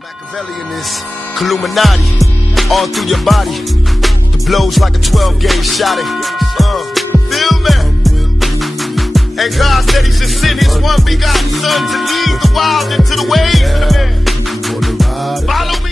Machiavelli in this Illuminati, all through your body. The blows like a 12-gauge shot. Feel me? And God said He should send His one begotten Son to lead the wild into the ways. Follow me.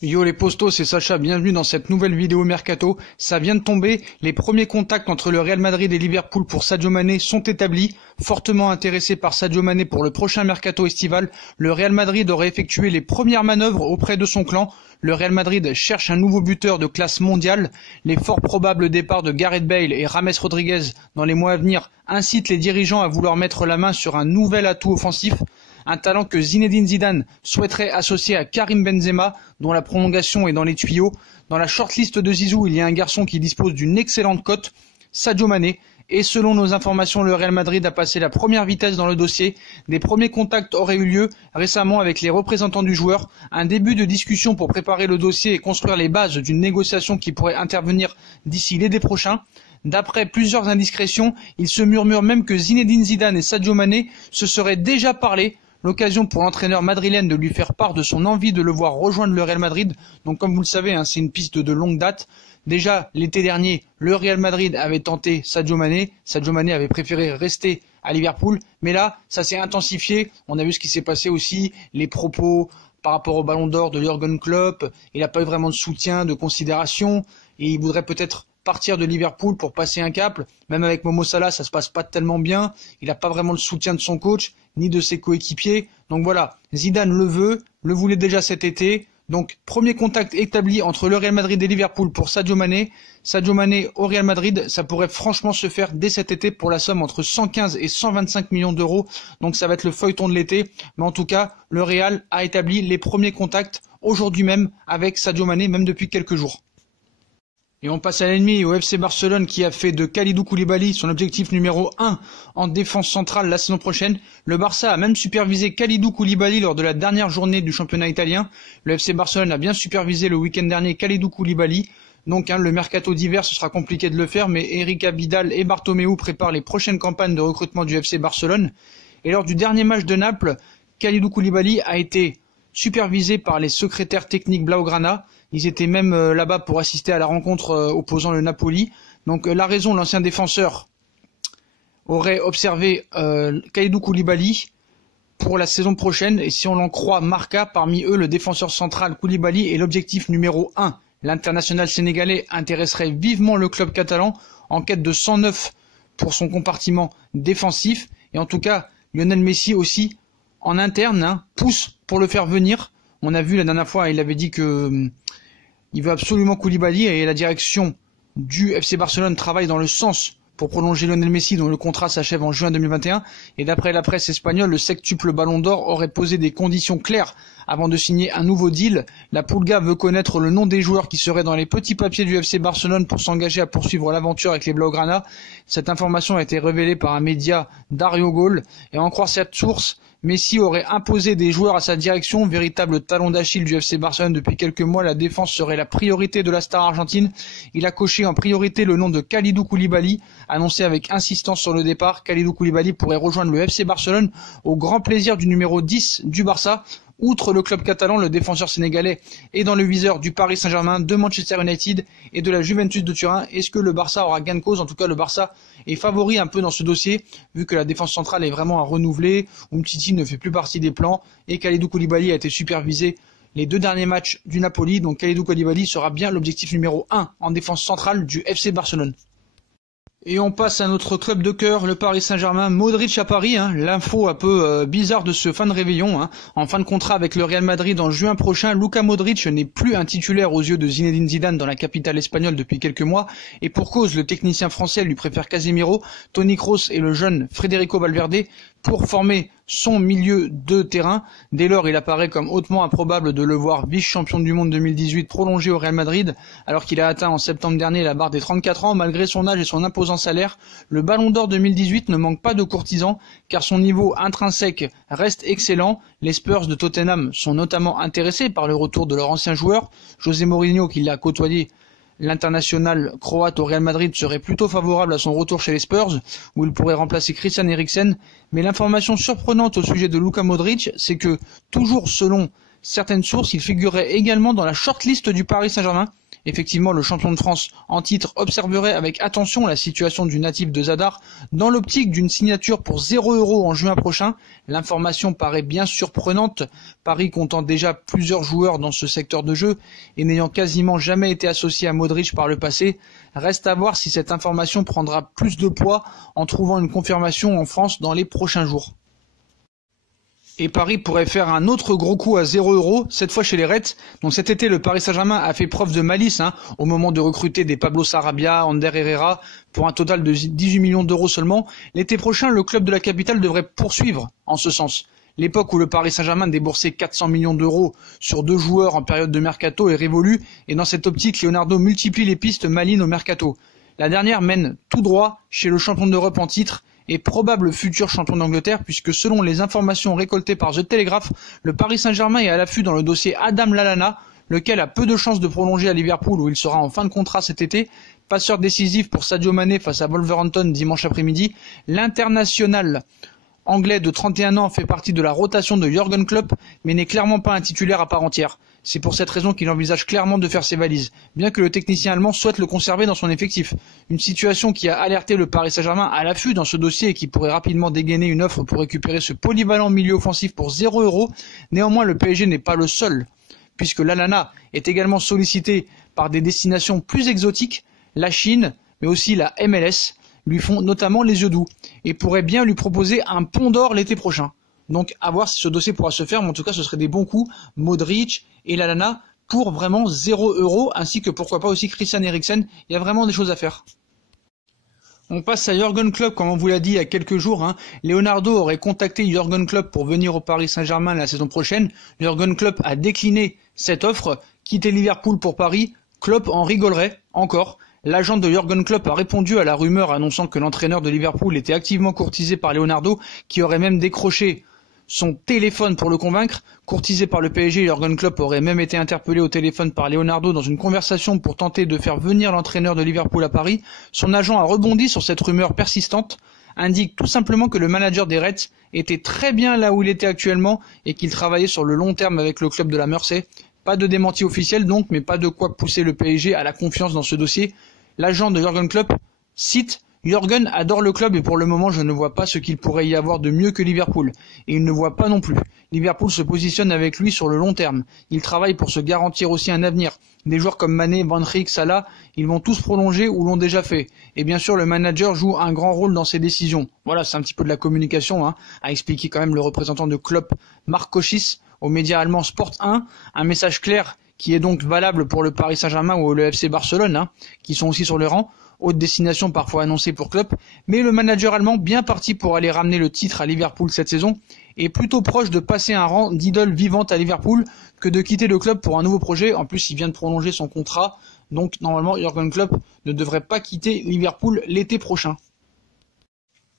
Yo les postos, c'est Sacha, bienvenue dans cette nouvelle vidéo Mercato. Ça vient de tomber, les premiers contacts entre le Real Madrid et Liverpool pour Sadio Mané sont établis. Fortement intéressé par Sadio Mané pour le prochain Mercato estival, le Real Madrid aurait effectué les premières manœuvres auprès de son clan. Le Real Madrid cherche un nouveau buteur de classe mondiale. Les fort probables départs de Gareth Bale et James Rodriguez dans les mois à venir incitent les dirigeants à vouloir mettre la main sur un nouvel atout offensif. Un talent que Zinedine Zidane souhaiterait associer à Karim Benzema, dont la prolongation est dans les tuyaux. Dans la shortlist de Zizou, il y a un garçon qui dispose d'une excellente cote, Sadio Mané. Et selon nos informations, le Real Madrid a passé la première vitesse dans le dossier. Des premiers contacts auraient eu lieu récemment avec les représentants du joueur. Un début de discussion pour préparer le dossier et construire les bases d'une négociation qui pourrait intervenir d'ici l'été prochain. D'après plusieurs indiscrétions, il se murmure même que Zinedine Zidane et Sadio Mané se seraient déjà parlé. L'occasion pour l'entraîneur madrilène de lui faire part de son envie de le voir rejoindre le Real Madrid. Donc comme vous le savez, c'est une piste de longue date. Déjà l'été dernier, le Real Madrid avait tenté Sadio Mané. Sadio Mané avait préféré rester à Liverpool. Mais là, ça s'est intensifié. On a vu ce qui s'est passé aussi, les propos par rapport au Ballon d'Or de Jürgen Klopp. Il n'a pas eu vraiment de soutien, de considération. Et il voudrait peut-être partir de Liverpool pour passer un cap. Même avec Momo Salah, ça se passe pas tellement bien. Il n'a pas vraiment le soutien de son coach, ni de ses coéquipiers. Donc voilà, Zidane le veut, le voulait déjà cet été. Donc premier contact établi entre le Real Madrid et Liverpool pour Sadio Mané. Sadio Mané au Real Madrid, ça pourrait franchement se faire dès cet été pour la somme entre 115 et 125 millions d'euros. Donc ça va être le feuilleton de l'été. Mais en tout cas, le Real a établi les premiers contacts aujourd'hui même avec Sadio Mané, même depuis quelques jours. Et on passe à l'ennemi, au FC Barcelone qui a fait de Kalidou Koulibaly son objectif numéro 1 en défense centrale la saison prochaine. Le Barça a même supervisé Kalidou Koulibaly lors de la dernière journée du championnat italien. Le FC Barcelone a bien supervisé le week-end dernier Kalidou Koulibaly. Donc le mercato d'hiver, ce sera compliqué de le faire, mais Eric Abidal et Bartomeu préparent les prochaines campagnes de recrutement du FC Barcelone. Et lors du dernier match de Naples, Kalidou Koulibaly a été supervisé par les secrétaires techniques Blaugrana. Ils étaient même là-bas pour assister à la rencontre opposant le Napoli. Donc la raison, l'ancien défenseur aurait observé Kalidou Koulibaly pour la saison prochaine. Et si on l'en croit Marca, parmi eux, le défenseur central Koulibaly est l'objectif numéro 1. L'international sénégalais intéresserait vivement le club catalan en quête de 109 pour son compartiment défensif. Et en tout cas, Lionel Messi aussi, en interne, pousse pour le faire venir. On a vu la dernière fois, il avait dit que il veut absolument Koulibaly et la direction du FC Barcelone travaille dans le sens pour prolonger Lionel Messi dont le contrat s'achève en juin 2021. Et d'après la presse espagnole, le sextuple Ballon d'Or aurait posé des conditions claires avant de signer un nouveau deal. La Pulga veut connaître le nom des joueurs qui seraient dans les petits papiers du FC Barcelone pour s'engager à poursuivre l'aventure avec les Blaugrana. Cette information a été révélée par un média Dario Gol et en croire cette source, Messi aurait imposé des joueurs à sa direction, véritable talon d'Achille du FC Barcelone depuis quelques mois. La défense serait la priorité de la star argentine. Il a coché en priorité le nom de Kalidou Koulibaly, annoncé avec insistance sur le départ. Kalidou Koulibaly pourrait rejoindre le FC Barcelone au grand plaisir du numéro 10 du Barça. Outre le club catalan, le défenseur sénégalais est dans le viseur du Paris Saint-Germain, de Manchester United et de la Juventus de Turin. Est-ce que le Barça aura gain de cause? En tout cas, le Barça est favori un peu dans ce dossier, vu que la défense centrale est vraiment à renouveler. Umtiti ne fait plus partie des plans et Kalidou Koulibaly a été supervisé les 2 derniers matchs du Napoli. Donc Kalidou Koulibaly sera bien l'objectif numéro 1 en défense centrale du FC Barcelone. Et on passe à notre club de cœur, le Paris Saint-Germain. Modric à Paris, l'info un peu bizarre de ce fin de réveillon. En fin de contrat avec le Real Madrid en juin prochain, Luka Modric n'est plus un titulaire aux yeux de Zinedine Zidane dans la capitale espagnole depuis quelques mois. Et pour cause, le technicien français lui préfère Casemiro, Toni Kroos et le jeune Federico Valverde pour former son milieu de terrain. Dès lors, il apparaît comme hautement improbable de le voir vice-champion du monde 2018 prolongé au Real Madrid, alors qu'il a atteint en septembre dernier la barre des 34 ans. Malgré son âge et son imposant salaire, le Ballon d'Or 2018 ne manque pas de courtisans, car son niveau intrinsèque reste excellent. Les Spurs de Tottenham sont notamment intéressés par le retour de leur ancien joueur, José Mourinho, qui l'a côtoyé L'international croate au Real Madrid serait plutôt favorable à son retour chez les Spurs, où il pourrait remplacer Christian Eriksen, mais l'information surprenante au sujet de Luka Modric, c'est que, toujours selon certaines sources, il figurerait également dans la shortlist du Paris Saint-Germain. Effectivement, le champion de France en titre observerait avec attention la situation du natif de Zadar dans l'optique d'une signature pour 0 € en juin prochain. L'information paraît bien surprenante, Paris comptant déjà plusieurs joueurs dans ce secteur de jeu et n'ayant quasiment jamais été associé à Modric par le passé. Reste à voir si cette information prendra plus de poids en trouvant une confirmation en France dans les prochains jours. Et Paris pourrait faire un autre gros coup à 0 €, cette fois chez les Reds. Donc cet été, le Paris Saint-Germain a fait preuve de malice au moment de recruter des Pablo Sarabia, Ander Herrera, pour un total de 18 millions d'euros seulement. L'été prochain, le club de la capitale devrait poursuivre en ce sens. L'époque où le Paris Saint-Germain déboursait 400 millions d'euros sur 2 joueurs en période de mercato est révolue, et dans cette optique, Leonardo multiplie les pistes malines au mercato. La dernière mène tout droit chez le champion d'Europe en titre, et probable futur champion d'Angleterre, puisque selon les informations récoltées par The Telegraph, le Paris Saint-Germain est à l'affût dans le dossier Adam Lallana, lequel a peu de chances de prolonger à Liverpool où il sera en fin de contrat cet été. Passeur décisif pour Sadio Mané face à Wolverhampton dimanche après-midi, l'international anglais de 31 ans fait partie de la rotation de Jürgen Klopp, mais n'est clairement pas un titulaire à part entière. C'est pour cette raison qu'il envisage clairement de faire ses valises, bien que le technicien allemand souhaite le conserver dans son effectif. Une situation qui a alerté le Paris Saint-Germain à l'affût dans ce dossier et qui pourrait rapidement dégainer une offre pour récupérer ce polyvalent milieu offensif pour 0 €. Néanmoins, le PSG n'est pas le seul, puisque Lallana est également sollicité par des destinations plus exotiques. La Chine, mais aussi la MLS, lui font notamment les yeux doux et pourraient bien lui proposer un pont d'or l'été prochain. Donc à voir si ce dossier pourra se faire, mais en tout cas ce serait des bons coups, Modric et Lallana pour vraiment 0 €, ainsi que pourquoi pas aussi Christian Eriksen. Il y a vraiment des choses à faire. On passe à Jürgen Klopp, comme on vous l'a dit il y a quelques jours. Leonardo aurait contacté Jürgen Klopp pour venir au Paris Saint-Germain la saison prochaine. Jürgen Klopp a décliné cette offre, quitter Liverpool pour Paris. Klopp en rigolerait encore. L'agent de Jürgen Klopp a répondu à la rumeur annonçant que l'entraîneur de Liverpool était activement courtisé par Leonardo, qui aurait même décroché son téléphone pour le convaincre. Courtisé par le PSG, Jürgen Klopp aurait même été interpellé au téléphone par Leonardo dans une conversation pour tenter de faire venir l'entraîneur de Liverpool à Paris. Son agent a rebondi sur cette rumeur persistante, indique tout simplement que le manager des Reds était très bien là où il était actuellement et qu'il travaillait sur le long terme avec le club de la Mersey. Pas de démenti officiel donc, mais pas de quoi pousser le PSG à la confiance dans ce dossier. L'agent de Jürgen Klopp cite « Jürgen adore le club et pour le moment je ne vois pas ce qu'il pourrait y avoir de mieux que Liverpool. Et il ne voit pas non plus. Liverpool se positionne avec lui sur le long terme. Il travaille pour se garantir aussi un avenir. Des joueurs comme Mané, Van Dijk, Salah, ils vont tous prolonger ou l'ont déjà fait. Et bien sûr le manager joue un grand rôle dans ses décisions. » Voilà, c'est un petit peu de la communication, a expliqué quand même le représentant de Klopp, Marc Cochis, aux médias allemands Sport 1. Un message clair qui est donc valable pour le Paris Saint-Germain ou le FC Barcelone, qui sont aussi sur le rang. Haute destination parfois annoncée pour Klopp, mais le manager allemand, bien parti pour aller ramener le titre à Liverpool cette saison, est plutôt proche de passer un rang d'idole vivante à Liverpool que de quitter le club pour un nouveau projet. En plus, il vient de prolonger son contrat, donc normalement Jürgen Klopp ne devrait pas quitter Liverpool l'été prochain.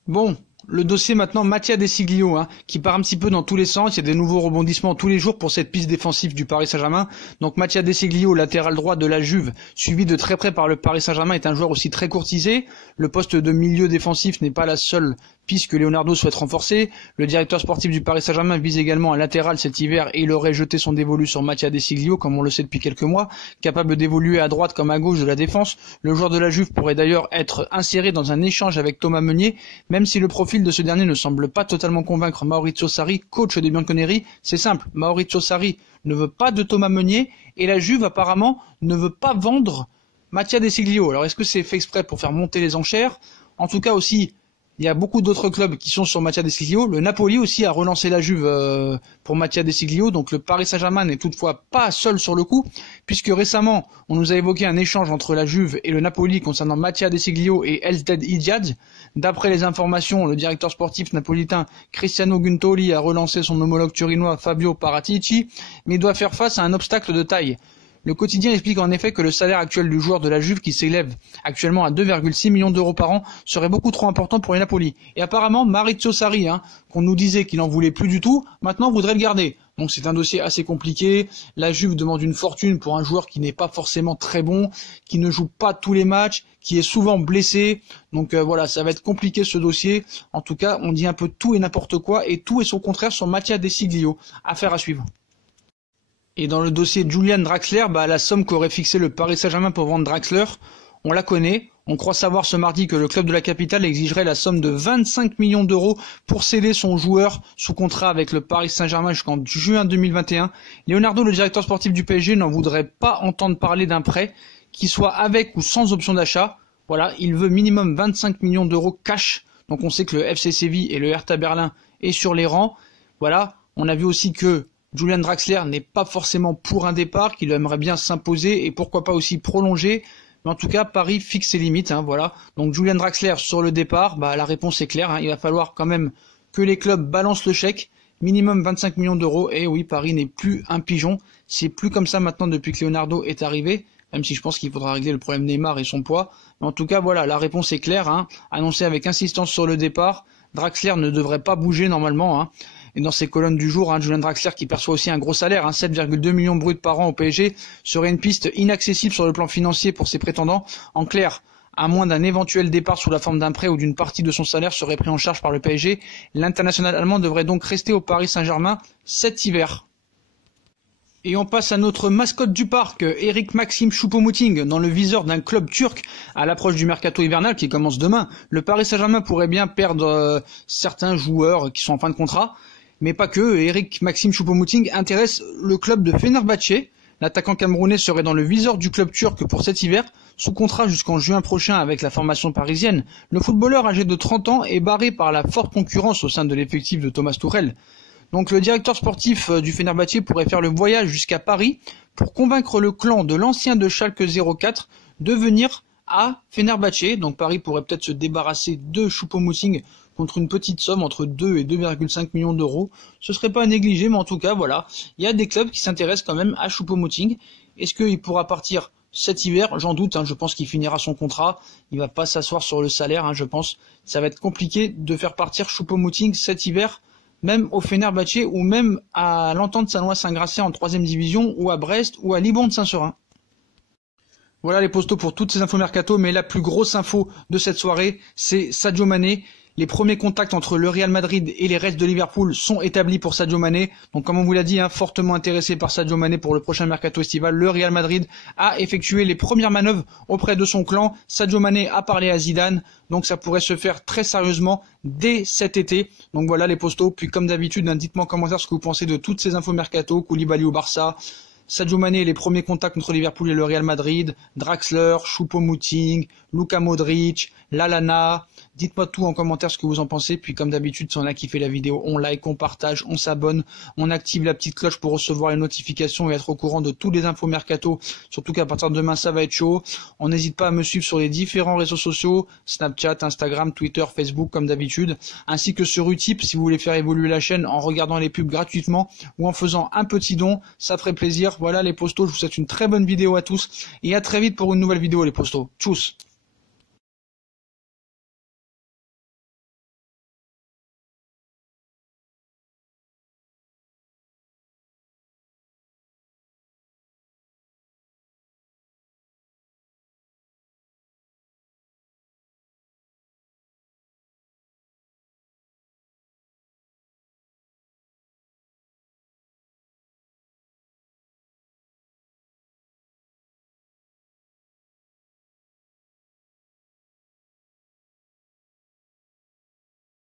Bon, le dossier maintenant Mattia De Sciglio, qui part un petit peu dans tous les sens. Il y a des nouveaux rebondissements tous les jours pour cette piste défensive du Paris Saint-Germain. Donc Mattia De Sciglio, latéral droit de la Juve, suivi de très près par le Paris Saint-Germain, est un joueur aussi très courtisé. Le poste de milieu défensif n'est pas la seule piste que Leonardo souhaite renforcer. Le directeur sportif du Paris Saint-Germain vise également un latéral cet hiver et il aurait jeté son dévolu sur Mattia De Sciglio, comme on le sait depuis quelques mois, capable d'évoluer à droite comme à gauche de la défense. Le joueur de la Juve pourrait d'ailleurs être inséré dans un échange avec Thomas Meunier, même si le profil de ce dernier ne semble pas totalement convaincre Maurizio Sarri, coach des Bianconeri. C'est simple, Maurizio Sarri ne veut pas de Thomas Meunier et la Juve apparemment ne veut pas vendre Mattia De Sciglio. Alors est-ce que c'est fait exprès pour faire monter les enchères? En tout cas aussi, il y a beaucoup d'autres clubs qui sont sur Mattia De Sciglio. Le Napoli aussi a relancé la Juve pour Mattia De Sciglio. Donc le Paris Saint-Germain n'est toutefois pas seul sur le coup, puisque récemment, on nous a évoqué un échange entre la Juve et le Napoli concernant Mattia De Sciglio et Elsted Ijad. D'après les informations, le directeur sportif napolitain Cristiano Guntoli a relancé son homologue turinois Fabio Paratici, mais il doit faire face à un obstacle de taille. Le quotidien explique en effet que le salaire actuel du joueur de la Juve, qui s'élève actuellement à 2,6 millions d'euros par an, serait beaucoup trop important pour les Napoli. Et apparemment, Maurizio Sarri, qu'on nous disait qu'il n'en voulait plus du tout, maintenant voudrait le garder. Donc c'est un dossier assez compliqué. La Juve demande une fortune pour un joueur qui n'est pas forcément très bon, qui ne joue pas tous les matchs, qui est souvent blessé. Donc voilà, ça va être compliqué ce dossier. En tout cas, on dit un peu tout et n'importe quoi, et tout et son contraire sur Mattia De Sciglio. Affaire à suivre. Et dans le dossier Julian Draxler, la somme qu'aurait fixé le Paris Saint-Germain pour vendre Draxler, on la connaît. On croit savoir ce mardi que le club de la capitale exigerait la somme de 25 millions d'euros pour céder son joueur sous contrat avec le Paris Saint-Germain jusqu'en juin 2021. Leonardo, le directeur sportif du PSG, n'en voudrait pas entendre parler d'un prêt, qui soit avec ou sans option d'achat. Voilà, il veut minimum 25 millions d'euros cash. Donc on sait que le FC Séville et le Hertha Berlin est sur les rangs. Voilà, on a vu aussi que Julian Draxler n'est pas forcément pour un départ, qu'il aimerait bien s'imposer et pourquoi pas aussi prolonger. Mais en tout cas, Paris fixe ses limites, voilà. Donc Julian Draxler sur le départ, la réponse est claire, il va falloir quand même que les clubs balancent le chèque, minimum 25 millions d'euros, et oui, Paris n'est plus un pigeon, c'est plus comme ça maintenant depuis que Leonardo est arrivé, même si je pense qu'il faudra régler le problème Neymar et son poids. Mais en tout cas, voilà, la réponse est claire, annoncée avec insistance sur le départ, Draxler ne devrait pas bouger normalement, Et dans ses colonnes du jour, Julian Draxler, qui perçoit aussi un gros salaire, 7,2 millions bruts par an au PSG, serait une piste inaccessible sur le plan financier pour ses prétendants. En clair, à moins d'un éventuel départ sous la forme d'un prêt ou d'une partie de son salaire serait pris en charge par le PSG, l'international allemand devrait donc rester au Paris Saint-Germain cet hiver. Et on passe à notre mascotte du parc, Eric Maxim Choupo-Moting, dans le viseur d'un club turc à l'approche du mercato hivernal qui commence demain. Le Paris Saint-Germain pourrait bien perdre certains joueurs qui sont en fin de contrat, mais pas que. Eric Maxim Choupo-Moting intéresse le club de Fenerbahçe. L'attaquant camerounais serait dans le viseur du club turc pour cet hiver, sous contrat jusqu'en juin prochain avec la formation parisienne. Le footballeur âgé de 30 ans est barré par la forte concurrence au sein de l'effectif de Thomas Tuchel. Donc le directeur sportif du Fenerbahçe pourrait faire le voyage jusqu'à Paris pour convaincre le clan de l'ancien de Schalke 04 de venir à Fenerbahçe. Donc Paris pourrait peut-être se débarrasser de Choupo-Moting contre une petite somme entre 2 et 2,5 millions d'euros. Ce serait pas à négliger, mais en tout cas, voilà, il y a des clubs qui s'intéressent quand même à Choupo-Moting. Est-ce qu'il pourra partir cet hiver? J'en doute, je pense qu'il finira son contrat. Il va pas s'asseoir sur le salaire, je pense. Ça va être compliqué de faire partir Choupo-Moting cet hiver, même au Fenerbahçe ou même à l'Entente Sannois-Saint-Gracet en 3e division ou à Brest ou à Liban de Saint-Seurin. Voilà les postos pour toutes ces infos mercato, mais la plus grosse info de cette soirée, c'est Sadio Mané. Les premiers contacts entre le Real Madrid et les Reds de Liverpool sont établis pour Sadio Mané. Donc comme on vous l'a dit, fortement intéressé par Sadio Mané pour le prochain mercato estival, le Real Madrid a effectué les premières manœuvres auprès de son clan. Sadio Mané a parlé à Zidane, donc ça pourrait se faire très sérieusement dès cet été. Donc voilà les postos, puis comme d'habitude, dites-moi en commentaire ce que vous pensez de toutes ces infos mercato, Koulibaly au Barça, Sadio Mané, les premiers contacts entre Liverpool et le Real Madrid, Draxler, Choupo-Moting, Luka Modric, Lallana. Dites-moi tout en commentaire ce que vous en pensez. Puis comme d'habitude, si on a kiffé la vidéo, on like, on partage, on s'abonne, on active la petite cloche pour recevoir les notifications et être au courant de tous les infos mercato. Surtout qu'à partir de demain, ça va être chaud. On n'hésite pas à me suivre sur les différents réseaux sociaux, Snapchat, Instagram, Twitter, Facebook comme d'habitude, ainsi que sur Utip si vous voulez faire évoluer la chaîne en regardant les pubs gratuitement ou en faisant un petit don, ça ferait plaisir. Voilà les postos, je vous souhaite une très bonne vidéo à tous et à très vite pour une nouvelle vidéo les postos. Tchuss.